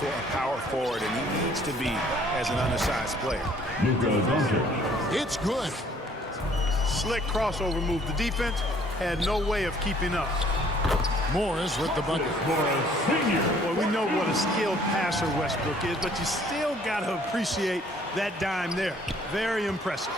for a power forward, and he needs to be as an undersized player. It's good. Slick crossover move. The defense had no way of keeping up. Morris with the bucket. Well, we know what a skilled passer Westbrook is, but you still got to appreciate that dime there. Very impressive.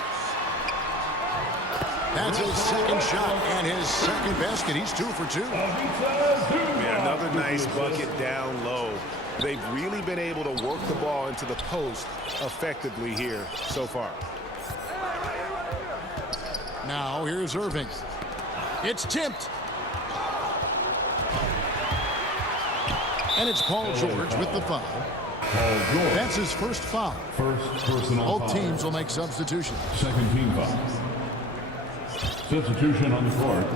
That's his second shot and his second basket. He's 2 for 2. Man, another nice bucket down low. They've really been able to work the ball into the post effectively here so far. Now here's Irving. It's tipped. And it's Paul George with the foul. That's his first foul. First personal Both teams will make substitutions. Second team foul. Substitution on the court.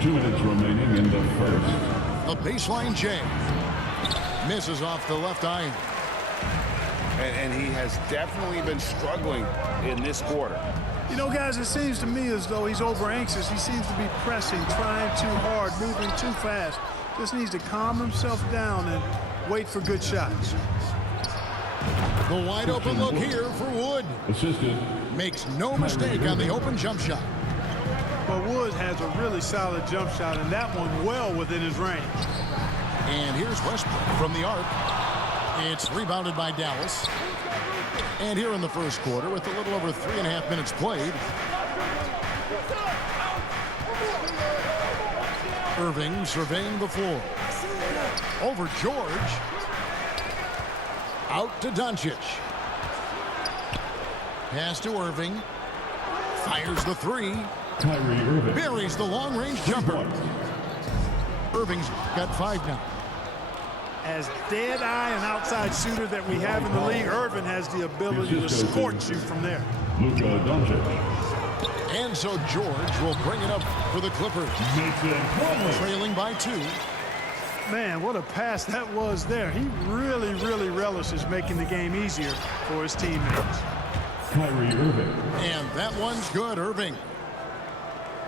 2 minutes remaining in the first. The baseline J. Misses off the left iron. And he has definitely been struggling in this quarter. You know, guys, it seems to me as though he's over anxious. He seems to be pressing, trying too hard, moving too fast. Just needs to calm himself down and wait for good shots. The wide open look here for Wood. Assisted. Makes no mistake on the open jump shot. But Wood has a really solid jump shot, and that one well within his range. And here's Westbrook from the arc. It's rebounded by Dallas. And here in the first quarter, with a little over 3.5 minutes played, Irving surveying the floor. Over George. Out to Doncic. Pass to Irving. Fires the three. Kyrie Irving. Buries the long-range jumper. Irving's got 5 now. As dead-eye and outside shooter that we have in the league, Irving has the ability to scorch you from there. Luka Doncic. And so George will bring it up for the Clippers. Trailing by 2. Man, what a pass that was there. He really, really relishes making the game easier for his teammates. Kyrie Irving. And that one's good, Irving.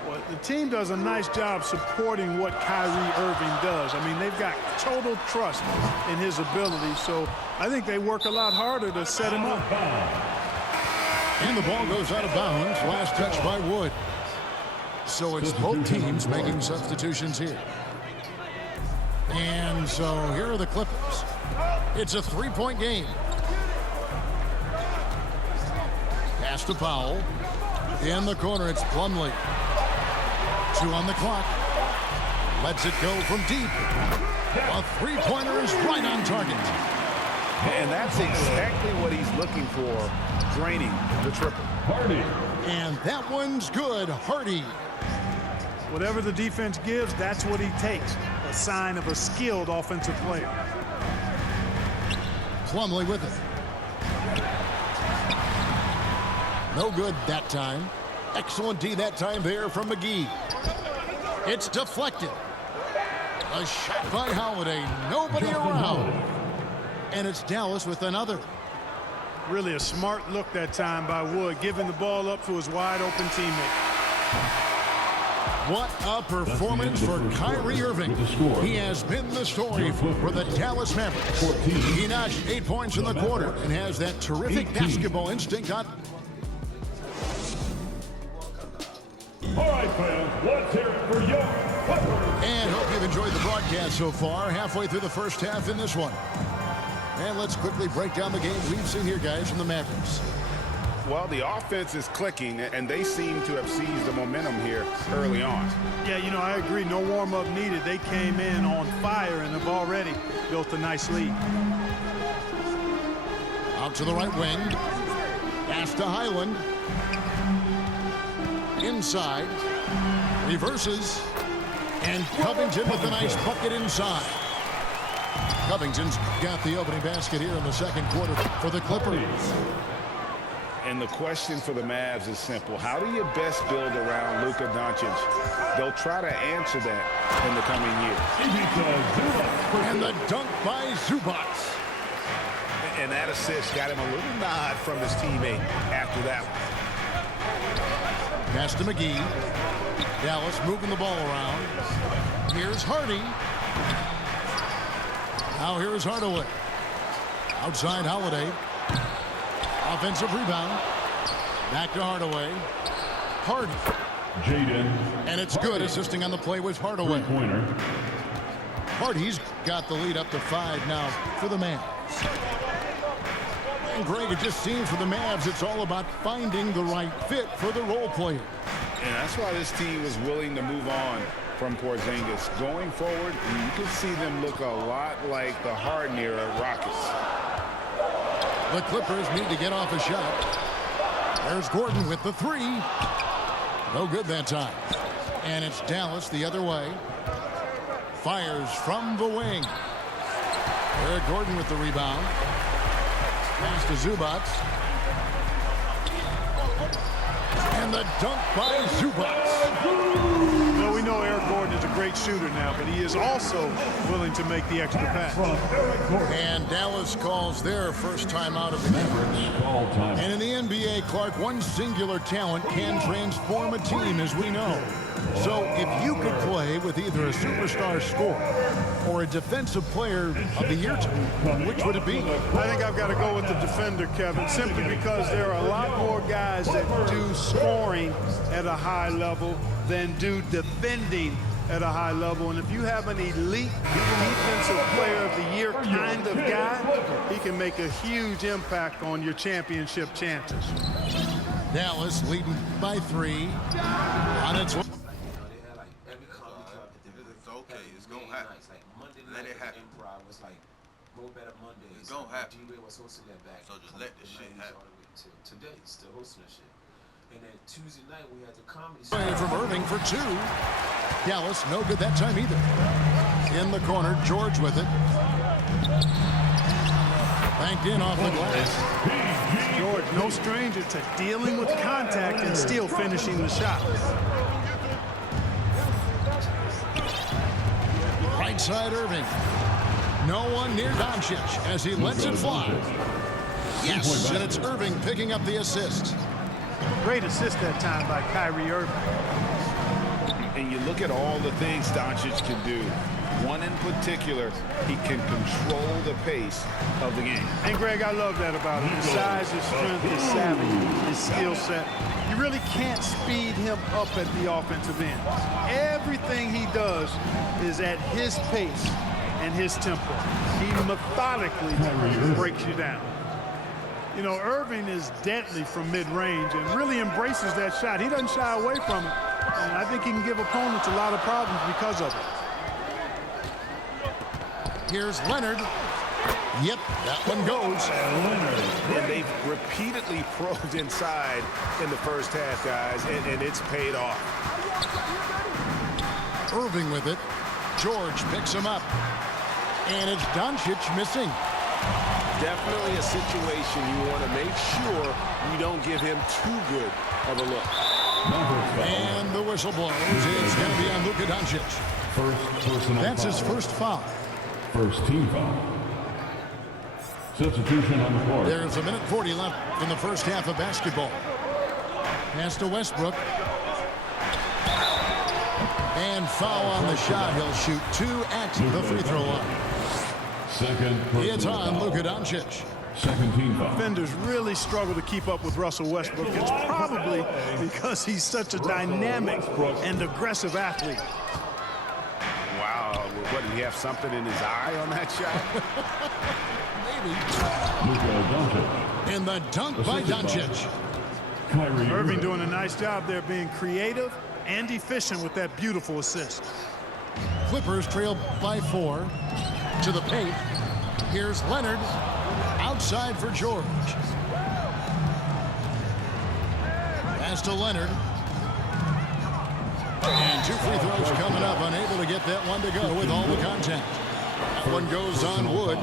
Well, the team does a nice job supporting what Kyrie Irving does. I mean, they've got total trust in his ability, so I think they work a lot harder to set him up. And the ball goes out of bounds. Last touch by Wood. So it's both teams making substitutions here. And so here are the Clippers. It's a 3-point game. Pass to Powell. In the corner, it's Plumlee. 2 on the clock. Lets it go from deep. A 3-pointer is right on target. And that's exactly what he's looking for, draining the triple. Hardy. And that one's good, Hardy. Whatever the defense gives, that's what he takes. A sign of a skilled offensive player. Plumlee with it. No good that time. Excellent D that time there from McGee. It's deflected. A shot by Holiday. Nobody around. And it's Dallas with another. Really a smart look that time by Wood, giving the ball up to his wide-open teammate. What a performance for Kyrie Irving. He has been the story for the Dallas Mavericks. He notched 8 points in the quarter and has that terrific basketball instinct on. All right, fans, let's hear it for your Clippers. And hope you've enjoyed the broadcast so far. Halfway through the first half in this one. And let's quickly break down the game we've seen here, guys, from the Mavericks. Well, the offense is clicking, and they seem to have seized the momentum here early on. Yeah, you know, I agree. No warm-up needed. They came in on fire and have already built a nice lead. Out to the right wing. Pass to Highland. Inside. Reverses. And Covington with a nice bucket inside. Covington's got the opening basket here in the second quarter for the Clippers. And the question for the Mavs is simple. How do you best build around Luka Doncic? They'll try to answer that in the coming years. And the dunk by Zubac. And that assist got him a little nod from his teammate after that one. Pass to McGee. Dallas moving the ball around. Here's Hardy. Now here's Hardaway. Outside Holiday. Offensive rebound. Back to Hardaway. Hardy. Jaden. And it's good. Assisting on the play was Hardaway. Three-pointer. Hardy's got the lead up to 5 now for the Mavs. And Greg, it just seems for the Mavs it's all about finding the right fit for the role player. And that's why this team was willing to move on from Porzingis. Going forward, you can see them look a lot like the Harden-era Rockets. The Clippers need to get off a shot. There's Gordon with the 3. No good that time. And it's Dallas the other way. Fires from the wing. Eric Gordon with the rebound. Pass to Zubac. And the dunk by Zubac. Well, we know Eric Gordon is a great shooter now, but he is also willing to make the extra pass. And Dallas calls their first time out of the game. And in the NBA, Clark, one singular talent can transform a team, as we know. So if you could play with either a superstar scorer or a defensive player of the year team, which would it be? I think I've got to go with the defender, Kevin, simply because there are a lot more guys that do scoring at a high level than do defending at a high level. And if you have an elite defensive player of the year kind of guy, he can make a huge impact on your championship chances. Dallas leading by 3 on its way. Okay, it's gonna happen. Let it happen. It's gonna happen. So just let this shit happen. Today, still hosting that shit. And then Tuesday night we had the comedy. From Irving for 2. Dallas no good that time either. In the corner, George with it. Banked in off the glass. George, no stranger to dealing with contact and still finishing the shot. Right side Irving. No one near Doncic as he lets it fly. Yes, and it's Irving picking up the assist. Great assist that time by Kyrie Irving. And you look at all the things Doncic can do. One in particular, he can control the pace of the game. And Greg, I love that about him. His size, his strength, his savvy, his skill set. You really can't speed him up at the offensive end. Everything he does is at his pace and his tempo. He methodically breaks you down. You know, Irving is deadly from mid-range and really embraces that shot. He doesn't shy away from it. And I think he can give opponents a lot of problems because of it. Here's Leonard. Yep, that one goes. And they've repeatedly probed inside in the first half, guys, and it's paid off. Irving with it. George picks him up. And it's Doncic missing. Definitely a situation you want to make sure you don't give him too good of a look. And the whistle blows. It's going to be on Luka Doncic. That's his first foul. First team foul. Substitution on the court. There's 1:40 left in the first half of basketball. Pass to Westbrook. And foul on the shot. He'll shoot 2 at the free throw line. It's on Luka Doncic. Second team foul. Defenders really struggle to keep up with Russell Westbrook. It's probably because he's such a dynamic and aggressive athlete. Wow, what, did he have something in his eye on that shot? Maybe. Luka Doncic. And the dunk by Doncic. Kyrie Irving doing a nice job there being creative and efficient with that beautiful assist. Clippers trail by 4. To the paint. Here's Leonard. Outside for George. Pass to Leonard. And 2 free throws coming up. Unable to get that one to go with all the contact. That one goes on Wood.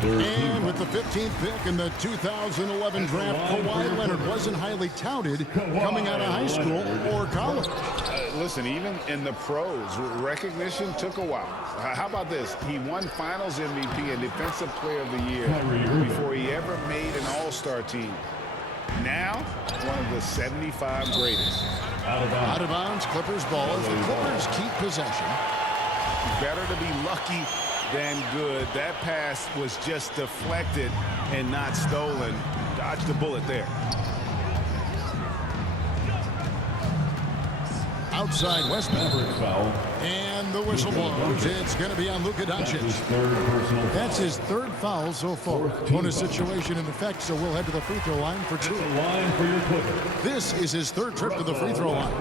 And with the 15th pick in the 2011 draft, Kawhi Leonard wasn't highly touted coming out of high school or college. Listen, even in the pros, recognition took a while. How about this? He won Finals MVP and Defensive Player of the Year before he ever made an All-Star team. Now, one of the 75 greatest. Out of bounds, Clippers ball as the Clippers keep possession. Better to be lucky than good. That pass was just deflected and not stolen. Dodged the bullet there. Outside Westbrook. Foul. And the whistle blows. It's going to be on Luka Doncic. That's his third foul so far. Bonus situation in effect, so we'll head to the free throw line for 2. Line for your Clippers. This is his third trip to the free throw line.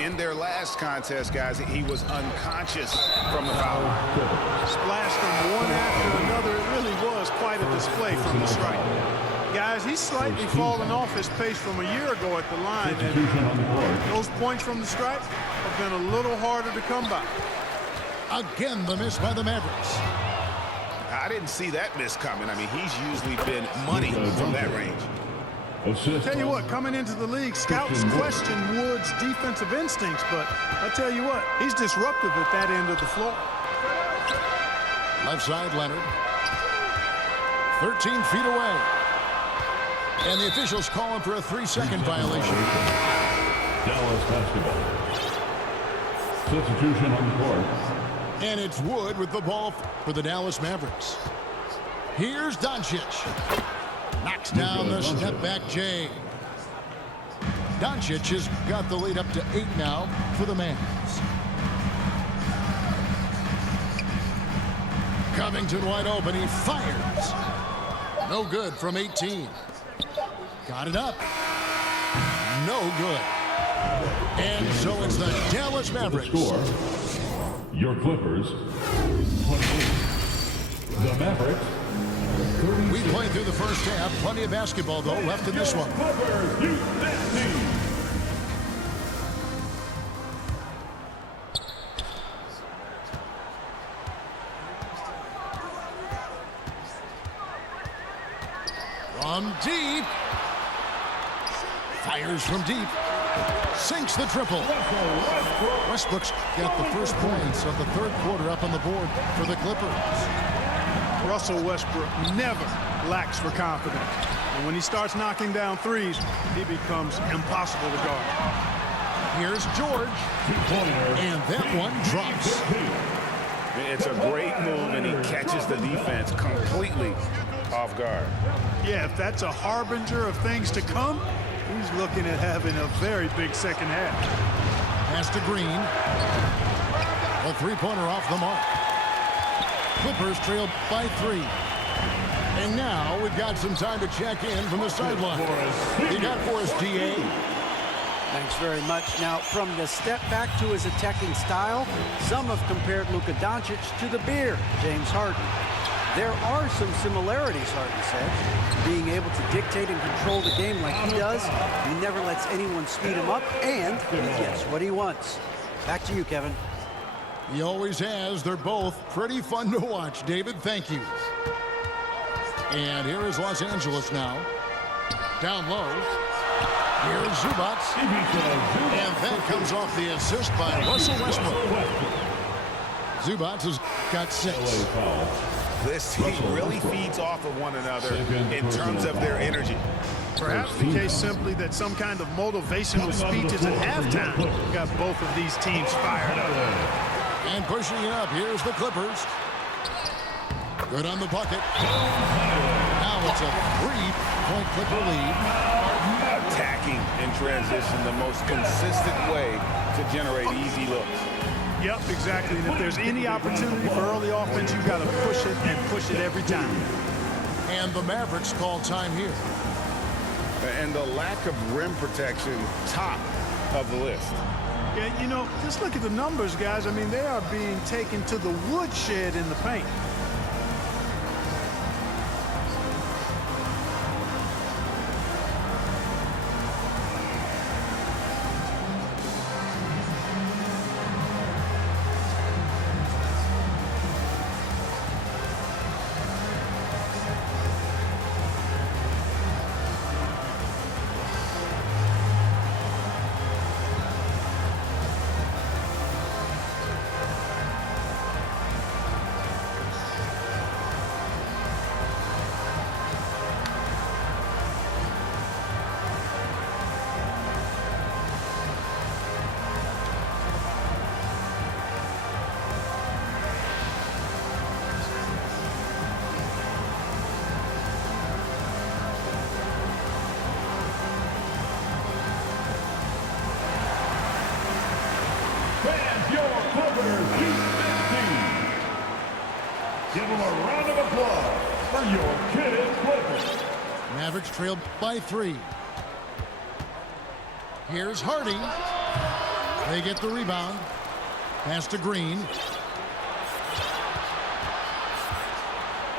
In their last contest, guys, he was unconscious from the foul line. Splashed them one after another. It really was quite a display from the stripe. Guys, he's slightly fallen off his pace from a year ago at the line, and those points from the stripe have been a little harder to come by. Again, the miss by the Mavericks. I didn't see that miss coming. I mean, he's usually been money from that range. Tell you what, coming into the league, scouts question Wood's defensive instincts, but I tell you what, he's disruptive at that end of the floor. Left side, Leonard. 13 feet away. And the officials calling for a 3-second violation. Dallas basketball. Substitution on the court. And it's Wood with the ball for the Dallas Mavericks. Here's Doncic. Knocks down the step-back J. Doncic has got the lead up to 8 now for the Mavs. Covington wide open. He fires. No good from 18. Got it up. No good. And so it's the Dallas Mavericks. Score. Your Clippers. 28. The Mavericks. 36. We played through the first half. Plenty of basketball, though, left in this one. Clippers, USA. From deep. Fires from deep. Sinks the triple. Westbrook's got the first points of the third quarter up on the board for the Clippers. Russell Westbrook never lacks for confidence. And when he starts knocking down threes, he becomes impossible to guard. Here's George. And that one drops. It's a great move, and he catches the defense completely off guard. Yeah, if that's a harbinger of things to come, he's looking at having a very big second half. Pass to Green. A three-pointer off the mark. Clippers trailed by 3. And now we've got some time to check in from the sideline. You got for us, D.A. Thanks very much. Now, from the step back to his attacking style, some have compared Luka Doncic to the bear, James Harden. There are some similarities, Harden said. Being able to dictate and control the game like he does, he never lets anyone speed him up, and he gets what he wants. Back to you, Kevin. He always has. They're both pretty fun to watch, David. Thank you. And here is Los Angeles now. Down low. Here's Zubac. And that comes off the assist by Russell Westbrook. Zubac has got 6. This team really feeds off of one another in terms of their energy. Perhaps the case simply that some kind of motivational speeches at halftime got both of these teams fired up. And pushing it up, here's the Clippers. Good on the bucket. Now it's a 3-point Clipper lead. Attacking in transition, the most consistent way to generate easy looks. Yep, exactly. And if there's any opportunity for early offense, you've got to push it and push it every time. And the Mavericks call time here. And the lack of rim protection, top of the list. Yeah, you know, just look at the numbers, guys. I mean, they are being taken to the woodshed in the paint. round of applause for your kid Clippers. Mavericks trailed by 3. Here's Hardy. They get the rebound. Pass to Green.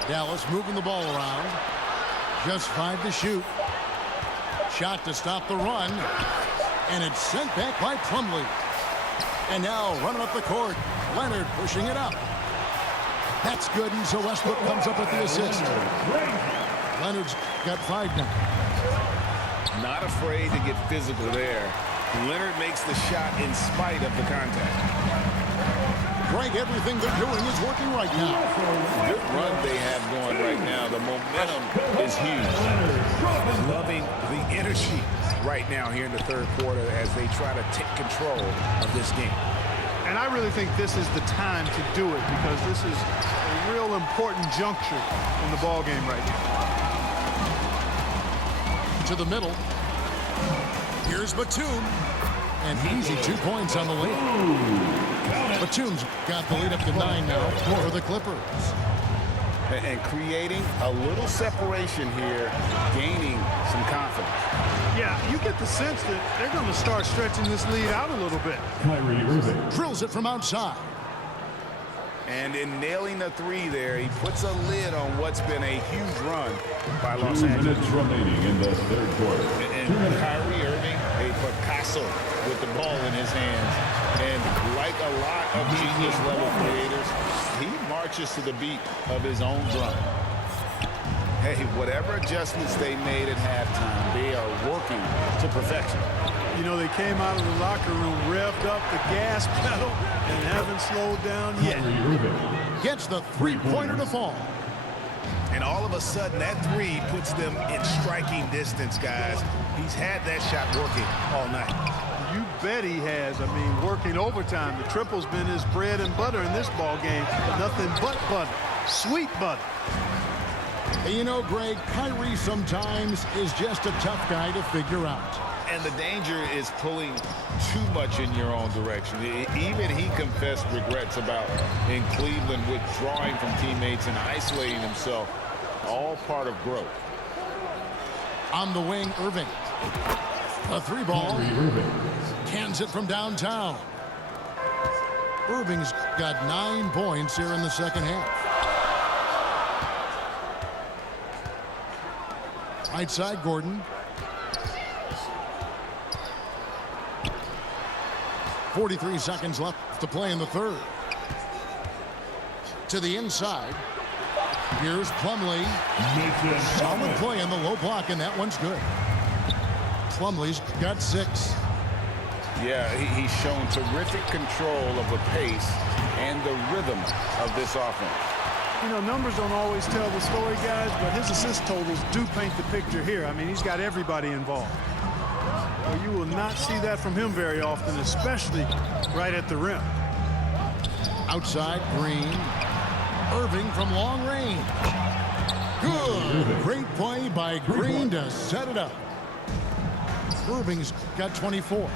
Dallas moving the ball around. Just 5 to shoot. Shot to stop the run. And it's sent back by Plumlee. And now running up the court. Leonard pushing it up. That's good, and so Westbrook comes up with the assist. Leonard's got 5 now. Not afraid to get physical there. Leonard makes the shot in spite of the contact. Greg, everything they're doing is working right now. Good run they have going right now. The momentum is huge. Loving the energy right now here in the third quarter as they try to take control of this game. And I really think this is the time to do it because this is a real important juncture in the ball game right now. To the middle. Here's Batum. And easy 2 points on the lead. Batum's got the lead up to 9 now for the Clippers. And creating a little separation here, gaining some confidence. Yeah, you get the sense that they're going to start stretching this lead out a little bit. Kyrie Irving. Drills it from outside. And in nailing the 3 there, he puts a lid on what's been a huge run by Los Angeles. 2 minutes remaining in the third quarter. And Kyrie Irving, a Picasso with the ball in his hands. And like a lot of genius-level creators, he marches to the beat of his own drum. Hey, whatever adjustments they made at halftime, they are working to perfection. You know, they came out of the locker room, revved up the gas pedal, and haven't slowed down yet. Kyrie Irving. Gets the 3-pointer to fall. And all of a sudden, that 3 puts them in striking distance, guys. He's had that shot working all night. You bet he has. I mean, working overtime. The triple's been his bread and butter in this ball game. Nothing but butter. Sweet butter. You know, Greg, Kyrie sometimes is just a tough guy to figure out. And the danger is pulling too much in your own direction. Even he confessed regrets about in Cleveland withdrawing from teammates and isolating himself. All part of growth. On the wing, Irving. A 3-ball. Cans it from downtown. Irving's got 9 points here in the second half. Right side, Gordon. 43 seconds left to play in the third. To the inside. Here's Plumlee. Solid play in the low block, and that one's good. Plumlee's got 6. Yeah, he's shown terrific control of the pace and the rhythm of this offense. You know, numbers don't always tell the story, guys, but his assist totals do paint the picture here. I mean, he's got everybody involved. Well, you will not see that from him very often, especially right at the rim. Outside, Green. Irving from long range. Good. Great play by Green to set it up. Irving's got 24.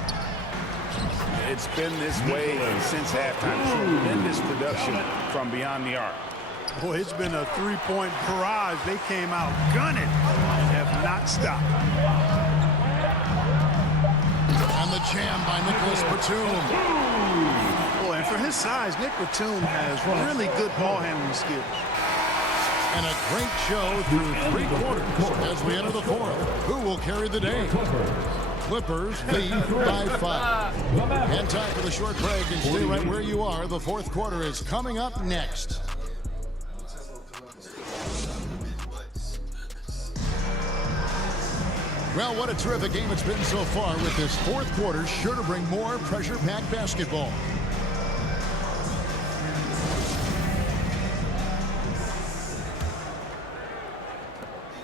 It's been this way since halftime. Tremendous production from beyond the arc. Boy, it's been a 3-point barrage. They came out gunning and have not stopped. And the jam by Nicholas Batum. Boy, and for his size, Nick Batum has really good ball handling skills. And a great show through 3 quarters as we enter the fourth. Who will carry the day? Clippers lead by 5. And time for the short break, and stay right where you are. The fourth quarter is coming up next. Well, what a terrific game it's been so far, with this fourth quarter sure to bring more pressure-packed basketball.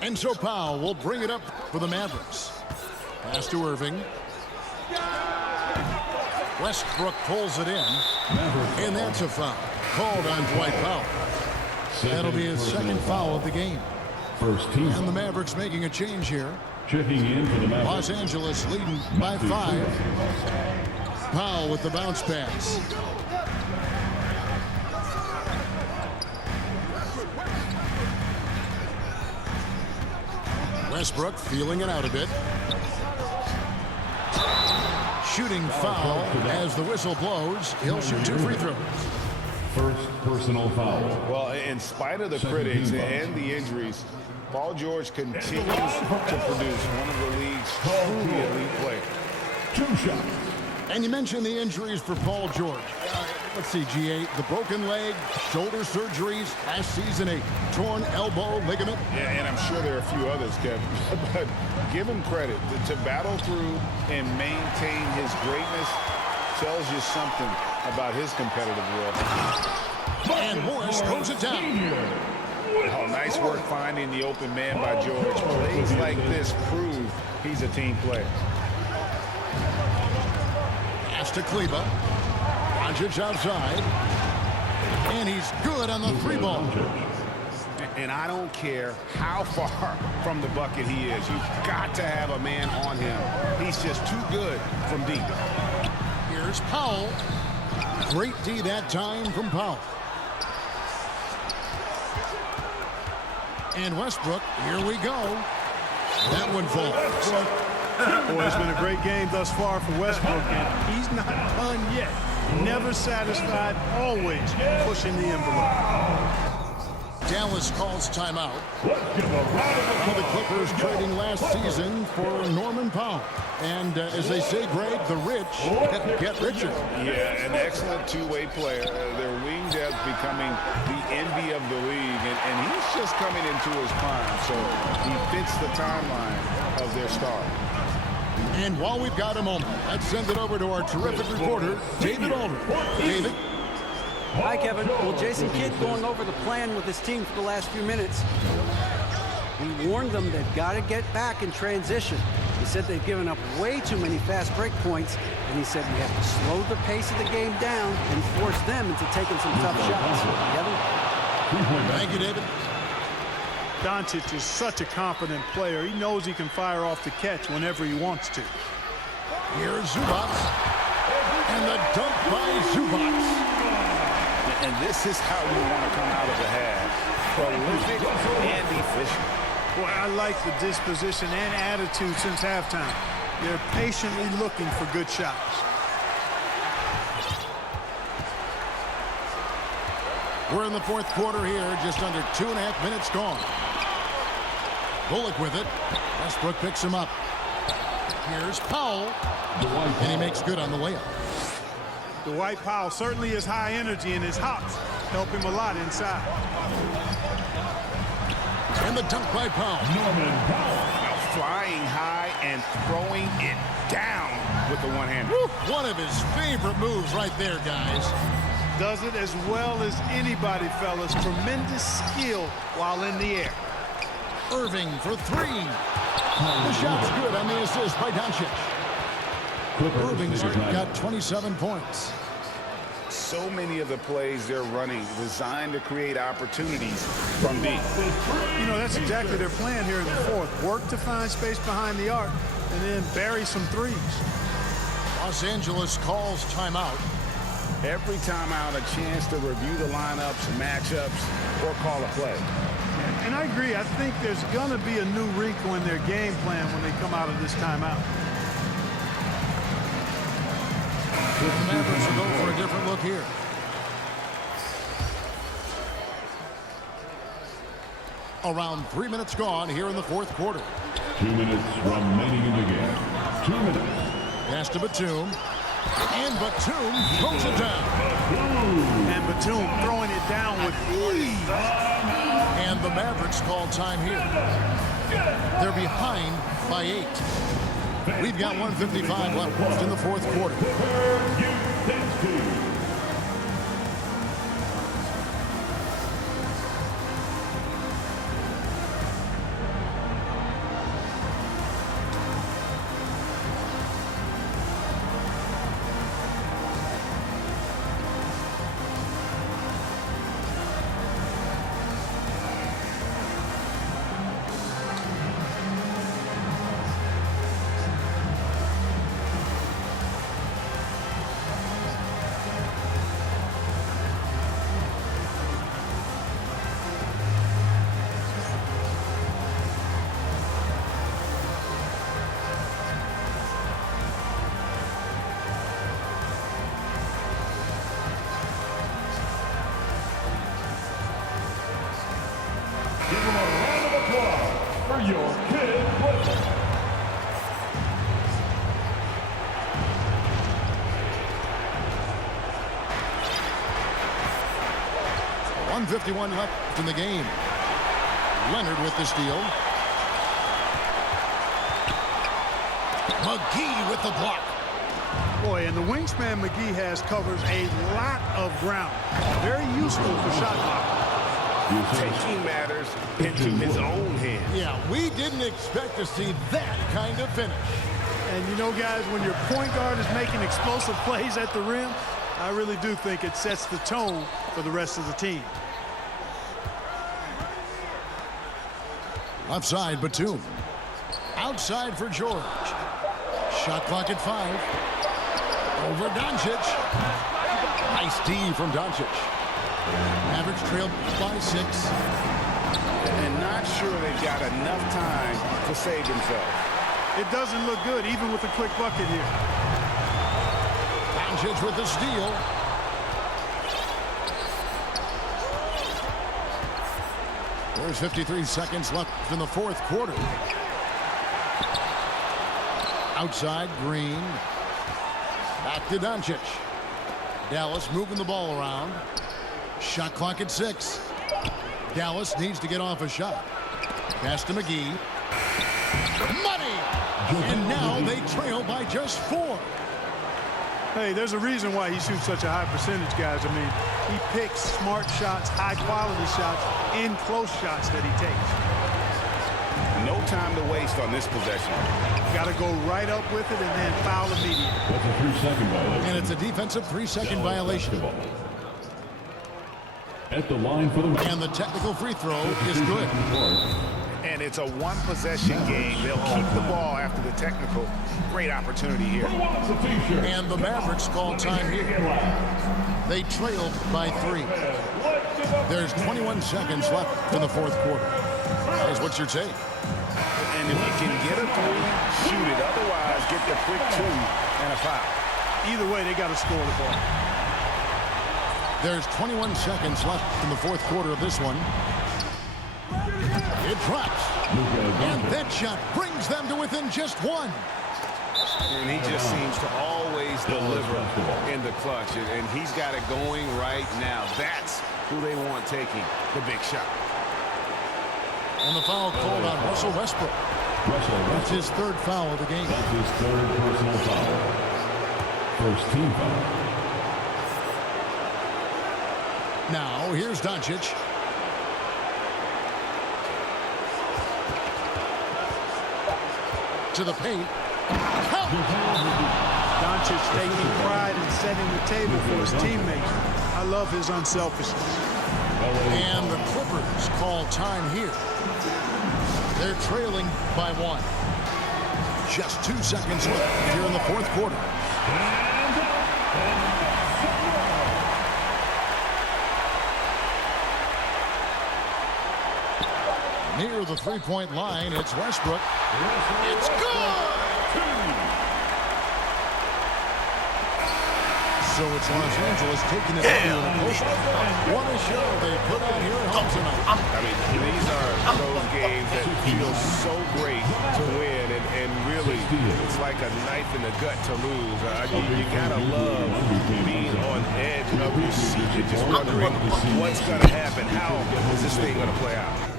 And so Powell will bring it up for the Mavericks. Pass to Irving. Westbrook pulls it in. And that's a foul called on Dwight Powell. That'll be his second foul of the game. First team. And the Mavericks making a change here. Checking in for the Mavericks. Los Angeles leading by 5. Powell with the bounce pass. Westbrook feeling it out a bit. Shooting foul as the whistle blows. He'll shoot 2 free throws. First personal foul. Well, in spite of the critics and the injuries, Paul George continues to produce one of the league's truly elite players. 2 shots. And you mentioned the injuries for Paul George. Let's see, GA, the broken leg, shoulder surgeries, last season a torn elbow ligament. Yeah, and I'm sure there are a few others, Kevin. But give him credit. To battle through and maintain his greatness tells you something about his competitive will. And Morris throws it down. Oh, nice work finding the open man by George. Plays like this prove he's a team player. Pass to Kleba. Doncic outside. And he's good on the 3-ball. And I don't care how far from the bucket he is. You've got to have a man on him. He's just too good from deep. Here's Powell. Great D that time from Powell. And Westbrook, here we go. That one falls. Boy, it's been a great game thus far for Westbrook, and he's not done yet. Never satisfied, always pushing the envelope. Dallas calls timeout. Let's give a round of The Clippers trading last season for Norman Powell. And as they say, Greg, the rich get richer. Yeah, an excellent two-way player. Their wing depth becoming the envy of the league, and he's just coming into his prime, so he fits the timeline of their star. And while we've got a moment, let's send it over to our terrific reporter, David Aldridge. David? Hi, Kevin. Well, Jason Kidd going over the plan with his team for the last few minutes. He warned them they've got to get back in transition. He said they've given up way too many fast break points, and he said we have to slow the pace of the game down and force them into taking some tough shots. Kevin? Thank you, David. Doncic is such a competent player. He knows he can fire off the catch whenever he wants to. Here's Zubac. And the dunk by Zubac. And this is how you want to come out of the half. Prolific and efficient. Boy, I like the disposition and attitude since halftime. They're patiently looking for good shots. We're in the fourth quarter here, just under 2.5 minutes gone. Bullock with it. Westbrook picks him up. Here's Powell. And he makes good on the layup. Dwight Powell certainly is high energy, and his hops help him a lot inside. And the dunk by Powell. Norman Powell. Flying high and throwing it down with the one-hander. One of his favorite moves right there, guys. Does it as well as anybody, fellas. Tremendous skill while in the air. Irving for 3. The shot's good on the assist by Doncic. Irving's got 27 points. So many of the plays they're running designed to create opportunities from deep. You know, that's exactly their plan here in the fourth. Work to find space behind the arc and then bury some threes. Los Angeles calls timeout. Every timeout, a chance to review the lineups, matchups, or call a play. And I agree. I think there's going to be a new wrinkle in their game plan when they come out of this timeout. The Mavericks will go for a different look here. Around 3 minutes gone here in the fourth quarter. 2 minutes remaining in the game. 2 minutes. Pass to Batum. And Batum throws it down. And Batum throwing it down with ease. And the Mavericks call time here. They're behind by 8. We've got 1:55 left in the fourth quarter. Give him a round of applause for your kid Blizzard. 1:51 left in the game. Leonard with the steal. McGee with the block. Boy, and the wingspan McGee has covers a lot of ground. Very useful for shot blocking. Taking matters into his own hands. Yeah, we didn't expect to see that kind of finish. And you know, guys, when your point guard is making explosive plays at the rim, I really do think it sets the tone for the rest of the team. Left side, Batum. Outside for George. Shot clock at 5. Over Doncic. Nice D from Doncic. Mavericks trailed by 6. And not sure they've got enough time to save themselves. It doesn't look good, even with a quick bucket here. Doncic with the steal. There's 53 seconds left in the fourth quarter. Outside, Green. Back to Doncic. Dallas moving the ball around. Shot clock at 6. Dallas needs to get off a shot. Pass to McGee. Money! And now they trail by just 4. Hey, there's a reason why he shoots such a high percentage, guys. I mean, he picks smart shots, high-quality shots, in close shots that he takes. No time to waste on this possession. Got to go right up with it and then foul immediately. That's a 3-second violation. And it's a defensive 3-second violation. At the line for the And the technical free throw is good. And it's a one-possession game. They'll keep the ball after the technical. Great opportunity here. And the Mavericks call time here. They trailed by 3. There's 21 seconds left in the fourth quarter. Guys, what's your take? And if you can get a 3, shoot it. Otherwise, get the quick 2 and a foul. Either way, they got to score the ball. There's 21 seconds left in the fourth quarter of this one. It drops. And that shot brings them to within just 1. And he just seems to always deliver in the clutch. And he's got it going right now. That's who they want taking the big shot. And the foul called on Russell Westbrook. That's his 3rd foul of the game. That's his 3rd personal foul. First team foul. Now, here's Doncic. To the paint. Doncic taking pride in setting the table for his teammates. I love his unselfishness. And the Clippers call time here. They're trailing by 1. Just 2 seconds left here in the fourth quarter. Near the three-point line, it's Westbrook. It's good! So it's Los Angeles taking it over the coast. What a show they put on here at home tonight. I mean, these are those games that feel so great to win, and really, it's like a knife in the gut to lose. You gotta love being on edge of your seat and just wondering what's gonna happen. How is this thing gonna play out?